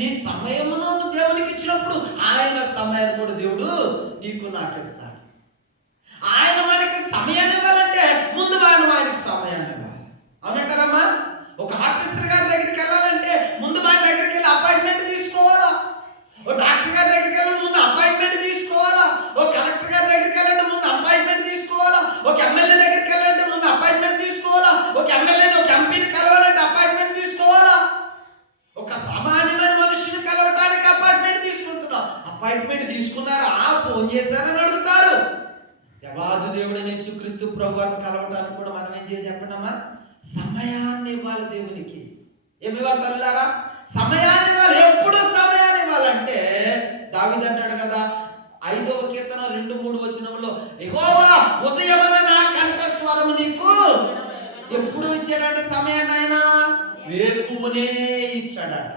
నీ సమయమును దేవునికి ఇచ్చినప్పుడు ఆయన సమయాన్ని కూడా దేవుడు నీకు నాకు ఇస్తాడు. ఆయన మనకి సమయాన్ని ఇవ్వాలంటే ముందు మనం ఆయనకి సమయాన్ని ఇవ్వాలి. అవునంటారమ్మా? ఒక ఆఫీసర్ గారి దగ్గరికి వెళ్ళాలంటే ముందు మన దగ్గరికి వెళ్ళి అపాయింట్మెంట్ తీసుకోవాలా? ఓ డాక్టర్ గారి దగ్గరికి వెళ్ళాలి ముందు అపాయింట్మెంట్ తీసుకోవాలా? ఓ కలెక్టర్ గారి దగ్గరికి వెళ్ళాలంటే ముందు అపాయింట్మెంట్ తీసుకోవాలా? ఒక ఎమ్మెల్యే దగ్గరికి వెళ్ళాలంటే ముందు అపాయింట్మెంట్ తీసుకోవాలా? ఒక ఎమ్మెల్యేని ఒక ఎంపీని కలవాలంటే అపాయింట్మెంట్ తీసుకోవాలా? ఒక సామాన్యమైన మనుషుని కలవటానికి అపాయింట్మెంట్ తీసుకుంటున్నాం. అపాయింట్మెంట్ తీసుకున్నారా? ఫోన్ చేశారని అడుగుతారు. దేవాది దేవుడైన యేసుక్రీస్తు ప్రభువుని కలవటానికి కూడా మనం ఏం చేయాలి చెప్పండి అమ్మా? సమయాన్ని ఇవ్వాలి దేవునికి. ఏమి ఇవ్వాలి తల్లులారా? సమయాన్ని ఇవ్వాలి. ఎప్పుడు సమయాన్ని ఇవ్వాలంటే దావీదు అంటాడు కదా 5వ కీర్తన 2-3 వచనంలో, యెహోవా ఉదయమున నా కంఠస్వరం నీకు ఎప్పుడు ఇచ్చాడంటే సమయాన్ని ఆయన వేకువనే ఇచ్చాడట.